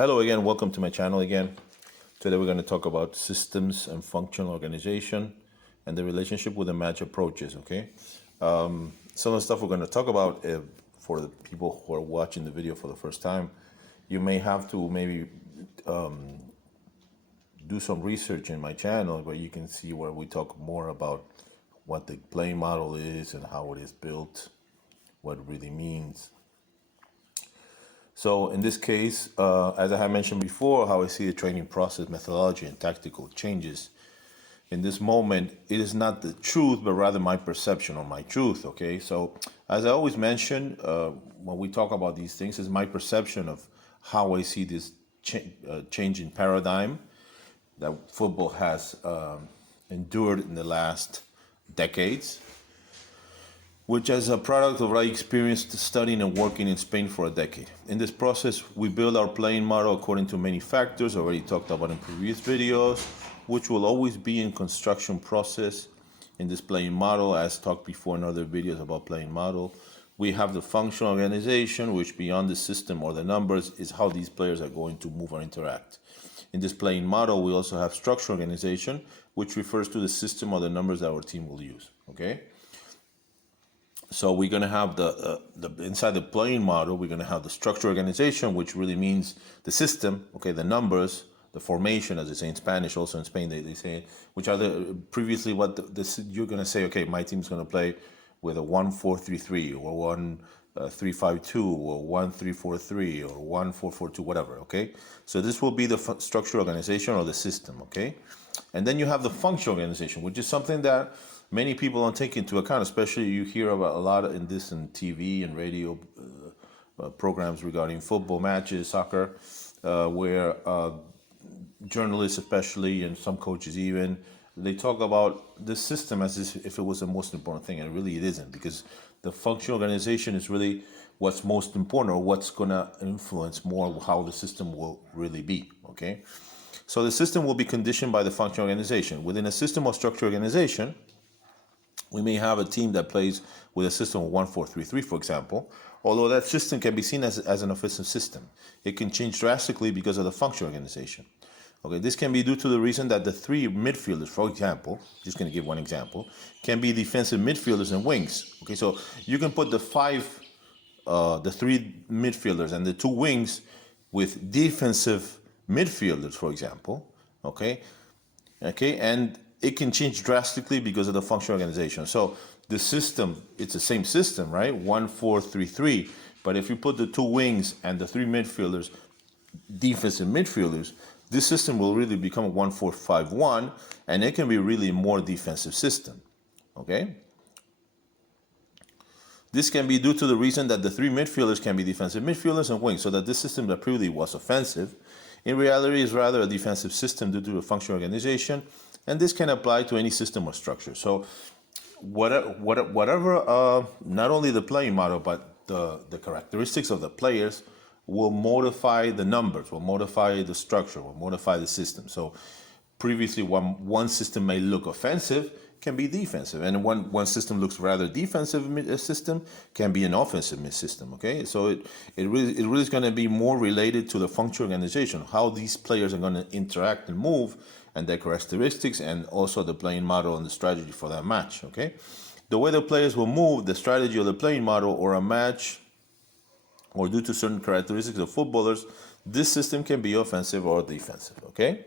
Hello again, welcome to my channel again. Today we're going to talk about systems and functional organization and the relationship with the match approaches, okay? Some of the stuff we're going to talk about for the people who are watching the video for the first time, you may have to maybe do some research in my channel where you can see where we talk more about what the playing model is and how it is built, what it really means. So in this case, as I have mentioned before, how I see the training process, methodology, and tactical changes. In this moment, it is not the truth, but rather my perception or my truth, okay? So as I always mention, when we talk about these things, is my perception of how I see this change in paradigm that football has endured in the last decades, which is a product of our experience studying and working in Spain for a decade. In this process, we build our playing model according to many factors already talked about in previous videos, which will always be in construction process in this playing model, as talked before in other videos about playing model. We have the functional organization, which beyond the system or the numbers is how these players are going to move or interact. In this playing model, we also have structural organization, which refers to the system or the numbers that our team will use, okay? So we're going to have the inside the playing model, we're going to have the structure organization, which really means the system, okay, the numbers, the formation, as they say in Spanish, also in Spain they say it, which are the previously what you're going to say, okay, my team's going to play with a 1-4-3-3 or 1-3-5-2 or 1-3-4-3 or 1-4-4-2, whatever, okay? So this will be the structure organization or the system, okay? And then you have the functional organization, which is something that many people don't take into account, especially you hear about a lot in this in TV and radio programs regarding football matches, soccer, where journalists especially and some coaches even, they talk about the system as if it was the most important thing, and really it isn't, because the functional organization is really what's most important or what's going to influence more how the system will really be, okay? So the system will be conditioned by the functional organization. Within a system or structure organization, we may have a team that plays with a system of 1-4-3-3, for example, although that system can be seen as an offensive system. It can change drastically because of the functional organization. Okay, this can be due to the reason that the three midfielders, for example, just going to give one example, can be defensive midfielders and wings. Okay, so you can put the three midfielders and the two wings with defensive midfielders, for example, okay, and it can change drastically because of the functional organization. So the system, it's the same system, right? 1-4-3-3. But if you put the two wings and the three midfielders, defensive midfielders, this system will really become a 1-4-5-1, and it can be really a more defensive system, okay? This can be due to the reason that the three midfielders can be defensive midfielders and wings, so that this system that previously was offensive, in reality is rather a defensive system due to the functional organization, and this can apply to any system or structure. So whatever not only the playing model, but the characteristics of the players will modify the numbers, will modify the structure, will modify the system. So previously one system may look offensive, can be defensive, and one system looks rather defensive system can be an offensive system, okay? So it really is going to be more related to the functional organization, how these players are going to interact and move, and their characteristics, and also the playing model and the strategy for that match, okay? The way the players will move, the strategy of the playing model or a match, or due to certain characteristics of footballers, this system can be offensive or defensive, okay?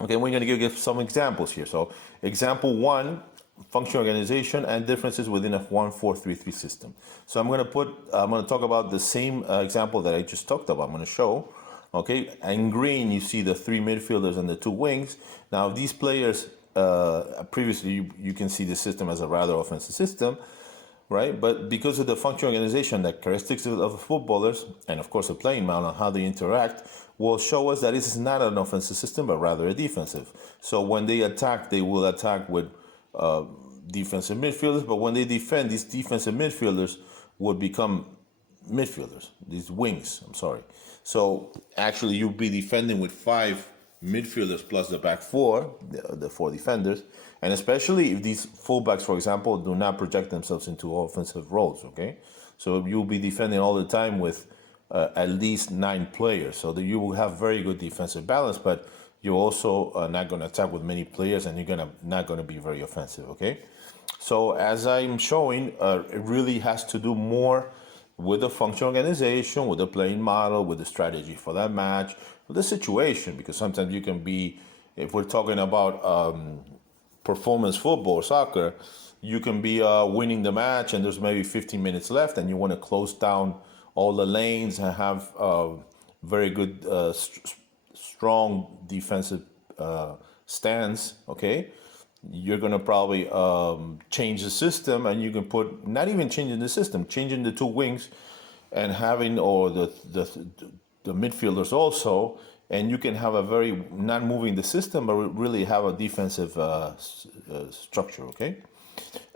Okay, we're going to give some examples here. So example one, functional organization and differences within a 1-4-3-3 system. So I'm going to talk about the same example that I just talked about. I'm going to show. Okay, in green you see the three midfielders and the two wings. Now these players, previously you can see the system as a rather offensive system, right? But because of the functional organization, the characteristics of the footballers, and of course the playing model and how they interact, will show us that this is not an offensive system, but rather a defensive. So when they attack, they will attack with defensive midfielders, but when they defend, these defensive midfielders would become midfielders, these wings, I'm sorry. So actually you'll be defending with five midfielders plus the back four, the four defenders, and especially if these fullbacks, for example, do not project themselves into offensive roles, okay? So you'll be defending all the time with at least 9 players, so that you will have very good defensive balance, but you're also not going to attack with many players, and you're not going to be very offensive. Okay, so as I'm showing, it really has to do more with the function organization, with the playing model, with the strategy for that match, with the situation, because sometimes you can be, if we're talking about performance football, soccer, you can be winning the match and there's maybe 15 minutes left and you want to close down all the lanes and have very good, strong defensive stance, okay? You're going to probably change the system, and you can put, not even changing the system, changing the two wings and having, or the midfielders also, and you can have a very, not moving the system, but really have a defensive structure, okay?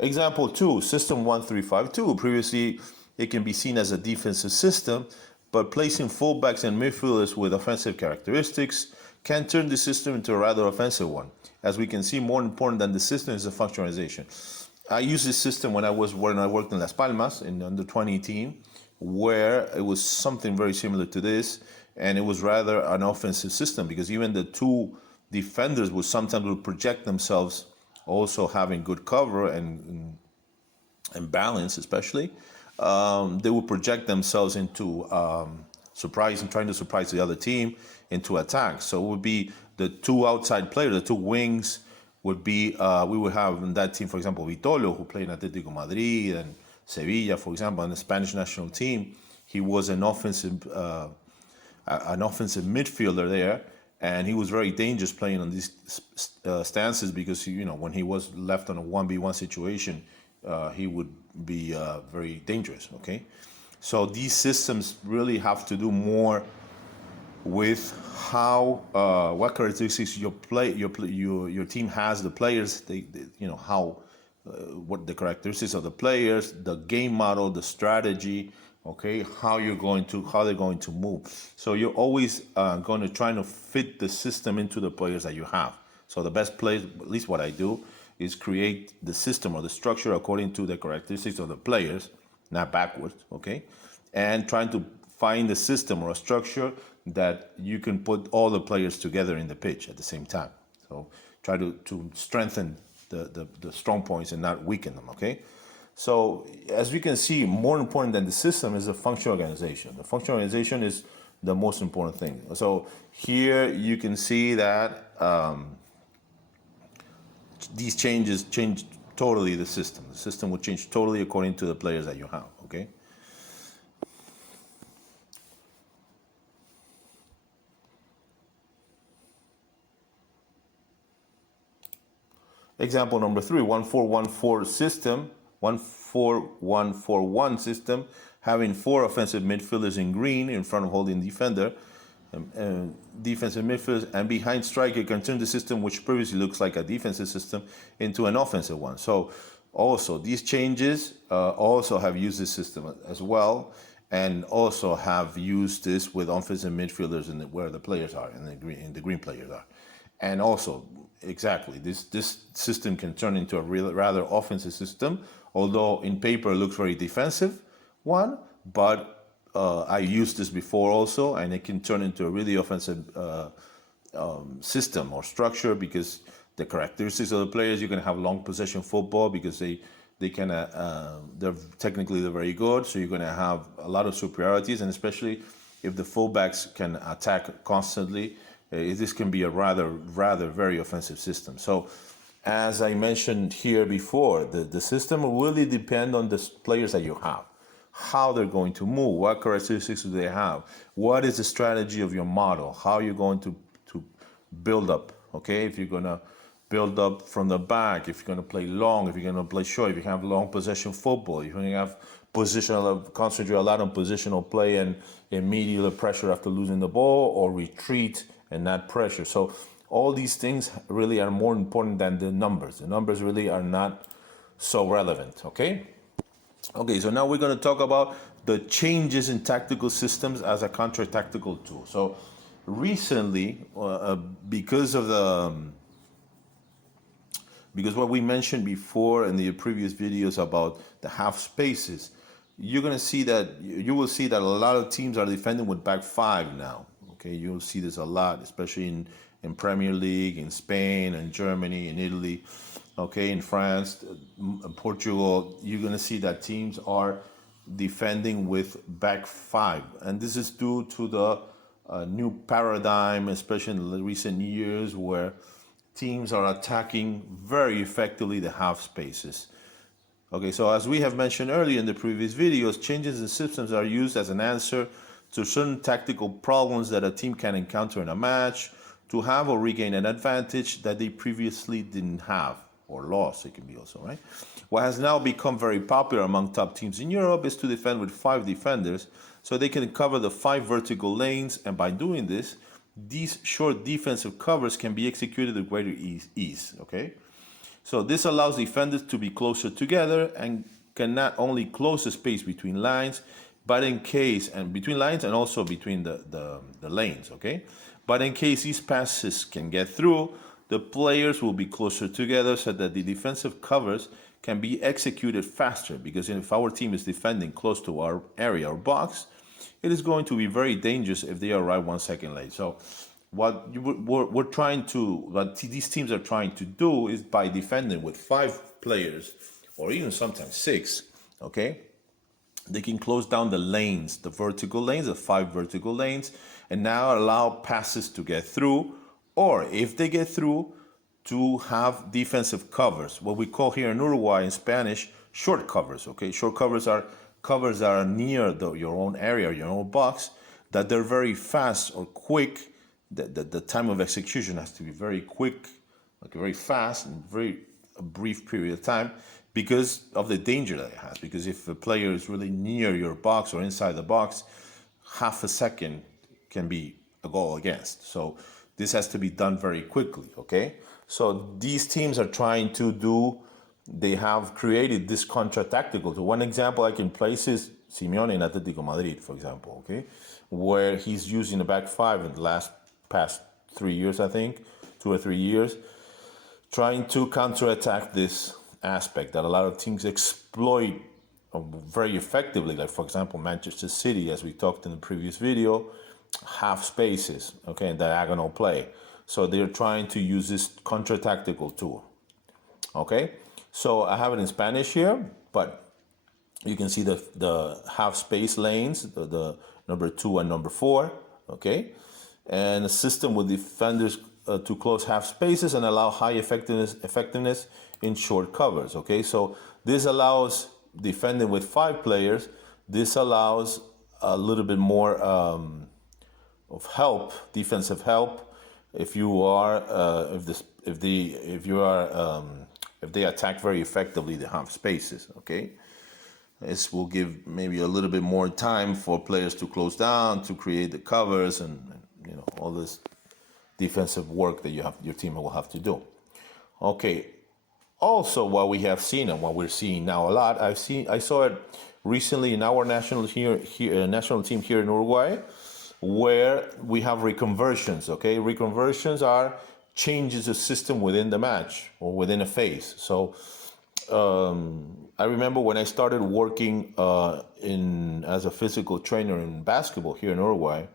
Example 2, system 1352. Previously, it can be seen as a defensive system, but placing fullbacks and midfielders with offensive characteristics can turn the system into a rather offensive one. As we can see, more important than the system is the functionalization. I used this system when I worked in Las Palmas in the under 20 team, where it was something very similar to this, and it was rather an offensive system because even the two defenders would sometimes project themselves, also having good cover and balance, especially. They would project themselves into trying to surprise the other team into attack. So it would be the two outside players, the two wings would be, we would have in that team, for example, Vitolo, who played in Atletico Madrid and Sevilla, for example, on the Spanish national team. He was an offensive midfielder there, and he was very dangerous playing on these stances because, when he was left on a 1v1 situation, he would be very dangerous, okay? So these systems really have to do more with how, what characteristics your team has, the players, how, what the characteristics of the players, the game model, the strategy, okay, how they're going to move. So you're always going to try to fit the system into the players that you have. So the best place, at least what I do, is create the system or the structure according to the characteristics of the players, not backwards, okay? And trying to find the system or a structure that you can put all the players together in the pitch at the same time. So try to strengthen the strong points and not weaken them, okay? So as we can see, more important than the system is the functional organization. The functional organization is the most important thing. So here you can see that these changes change totally the system. The system will change totally according to the players that you have, okay? Example number 3, 1-4-1-4 system, 1-4-1-4-1 system, having 4 offensive midfielders in green in front of holding defender, defensive midfielders, and behind striker can turn the system, which previously looks like a defensive system, into an offensive one. So also these changes also have used this system as well, and also have used this with offensive midfielders where the players are, and the green players are. And also, exactly, this system can turn into a rather offensive system, although in paper it looks very defensive one, but I used this before also, and it can turn into a really offensive system or structure because the characteristics of the players, you can have long possession football because they're technically very good, so you're going to have a lot of superiorities, and especially if the fullbacks can attack constantly, this can be a rather very offensive system. So as I mentioned here before, the system will really depend on the players that you have, how they're going to move, what characteristics do they have, what is the strategy of your model, how you're going to build up, okay? If you're going to build up from the back, if you're going to play long, if you're going to play short, if you have long possession football, if you're going to have concentrate a lot on positional play and immediate pressure after losing the ball, or retreat and not pressure. So all these things really are more important than the numbers. The numbers really are not so relevant, okay? Okay, so now we're going to talk about the changes in tactical systems as a counter-tactical tool. So recently, because what we mentioned before in the previous videos about the half spaces, you're going to see that you will see that a lot of teams are defending with back five now. Okay, you'll see this a lot, especially in Premier League, in Spain, and Germany, in Italy. Okay, in France, Portugal, you're going to see that teams are defending with back five, and this is due to the new paradigm, especially in the recent years, where teams are attacking very effectively the half spaces. Okay, so as we have mentioned earlier in the previous videos, changes in systems are used as an answer to certain tactical problems that a team can encounter in a match to have or regain an advantage that they previously didn't have or lost. It can be also, right? What has now become very popular among top teams in Europe is to defend with 5 defenders so they can cover the 5 vertical lanes, and by doing this, these short defensive covers can be executed with greater ease, okay? So this allows defenders to be closer together and can not only close the space between lines, but in case, and between lines and also between the lanes, okay? But in case these passes can get through, the players will be closer together so that the defensive covers can be executed faster, because if our team is defending close to our area or box, it is going to be very dangerous if they arrive 1 second late. So what these teams are trying to do is, by defending with 5 players or even sometimes 6, okay, they can close down the lanes, the vertical lanes, the 5 vertical lanes, and now allow passes to get through, or if they get through, to have defensive covers, what we call here in Uruguay in Spanish short covers. Okay, short covers are covers that are near your own area, your own box, that they're very fast or quick. The time of execution has to be very quick, like very fast, and very a brief period of time, because of the danger that it has. Because if a player is really near your box or inside the box, half a second can be a goal against. So this has to be done very quickly, okay? So these teams are trying to do, they have created this contra-tactical. So one example I can place is Simeone in Atletico Madrid, for example, okay? Where he's using the back five in the past 3 years, I think, 2 or 3 years, trying to counter-attack this aspect that a lot of teams exploit very effectively. Like, for example, Manchester City, as we talked in the previous video, half spaces, okay, and diagonal play. So they're trying to use this contra-tactical tool, okay? So I have it in Spanish here, but you can see the half space lanes, the number 2 and number 4, okay? And a system with defenders to close half spaces and allow high effectiveness in short covers, okay? So this allows defending with 5 players. This allows a little bit more of help, defensive help, if you are if they attack very effectively the half spaces, okay? This will give maybe a little bit more time for players to close down, to create the covers, and you know, all this defensive work that your team will have to do. Okay. Also, what we have seen and what we're seeing now a lot, I saw it recently in our national team here in Uruguay, where we have reconversions. Okay, reconversions are changes of system within the match or within a phase. So I remember when I started working as a physical trainer in basketball here in Uruguay,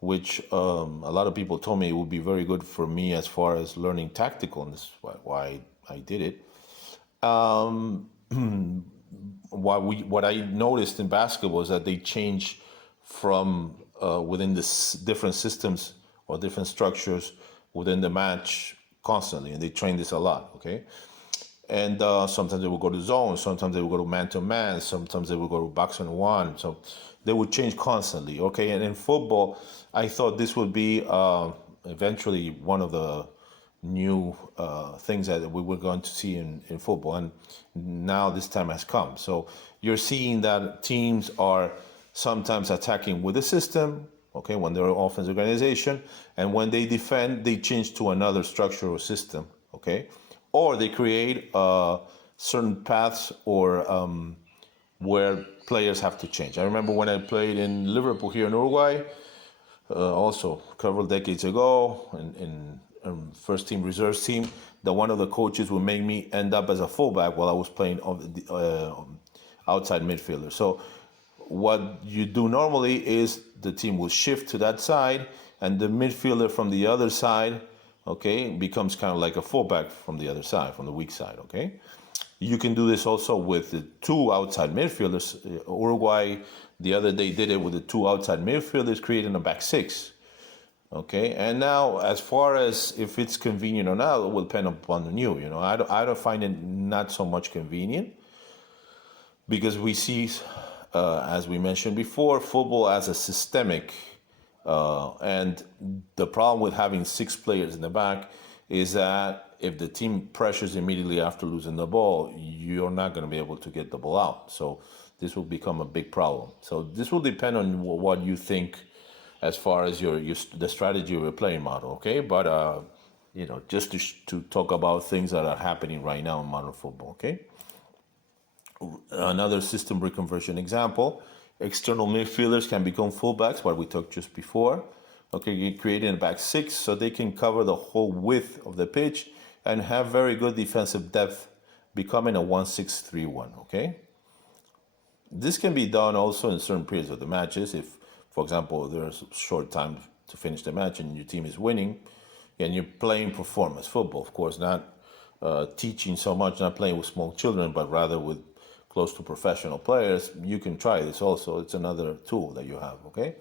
which a lot of people told me it would be very good for me as far as learning tactical, and this is why I did it. What I noticed in basketball is that they change from within the different systems or different structures within the match constantly, and they train this a lot, okay? And sometimes they will go to zone, sometimes they will go to man-to-man, sometimes they will go to box-and-one, so they would change constantly, okay? And in football, I thought this would be eventually one of the new things that we were going to see in football, and now this time has come. So you're seeing that teams are sometimes attacking with the system, okay, when they're an offense organization, and when they defend, they change to another structure or system, okay? Or they create certain paths or where players have to change. I remember when I played in Liverpool here in Uruguay, also a couple of decades ago, in first team, reserves team, that one of the coaches would make me end up as a fullback while I was playing outside midfielder. So what you do normally is the team will shift to that side, and the midfielder from the other side, okay, becomes kind of like a fullback from the other side, from the weak side, okay? You can do this also with the two outside midfielders. Uruguay the other day did it with the two outside midfielders, creating a back six. Okay, and now as far as if it's convenient or not, it will depend upon you. You know, I don't find it not so much convenient because we see, as we mentioned before, football as a systemic. And the problem with having 6 players in the back is that if the team pressures immediately after losing the ball, you're not going to be able to get the ball out. So this will become a big problem. So this will depend on what you think as far as the strategy of your playing model, okay? But, you know, just to talk about things that are happening right now in modern football, okay? Another system reconversion example, external midfielders can become fullbacks, what we talked just before. Okay, you're creating a back six so they can cover the whole width of the pitch and have very good defensive depth, becoming a 1-6-3-1, okay? This can be done also in certain periods of the matches. If, for example, there's a short time to finish the match and your team is winning, and you're playing performance football, of course, not teaching so much, not playing with small children, but rather with close to professional players, you can try this also. It's another tool that you have, okay?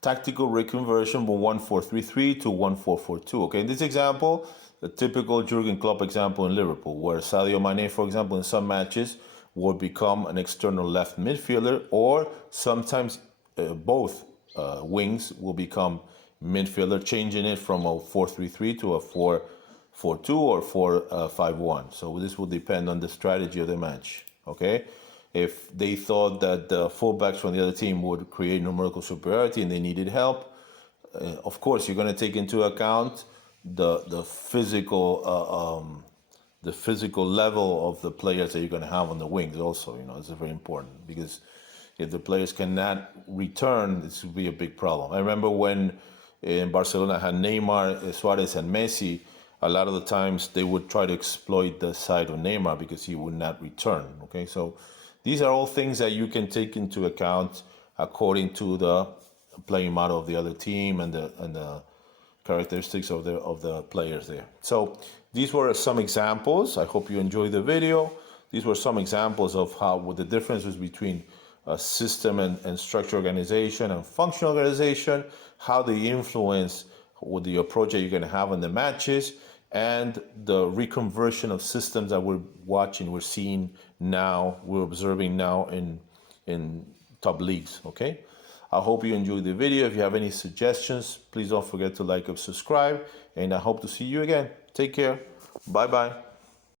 Tactical reconversion from 1-4-3-3 to 1-4-4-2. Okay, in this example, the typical Jurgen Klopp example in Liverpool, where Sadio Mane, for example, in some matches will become an external left midfielder, or sometimes both wings will become midfielder, changing it from a 4-3-3 to a 4-4-2 or 4-5-1. So this will depend on the strategy of the match, okay? If they thought that the fullbacks from the other team would create numerical superiority and they needed help, of course, you're going to take into account the physical level of the players that you're going to have on the wings. Also, you know, it's very important, because if the players cannot return, this will be a big problem. I remember when in Barcelona had Neymar, Suarez, and Messi. A lot of the times they would try to exploit the side of Neymar because he would not return. Okay, so these are all things that you can take into account according to the playing model of the other team and the characteristics of the players there. So these were some examples. I hope you enjoyed the video. These were some examples of what the differences between system and structure organization and functional organization, how they influence with the approach that you're going to have in the matches, and the reconversion of systems that we're watching, we're seeing now, we're observing now in top leagues, okay? I hope you enjoyed the video. If you have any suggestions, please don't forget to like and subscribe, and I hope to see you again. Take care. Bye-bye.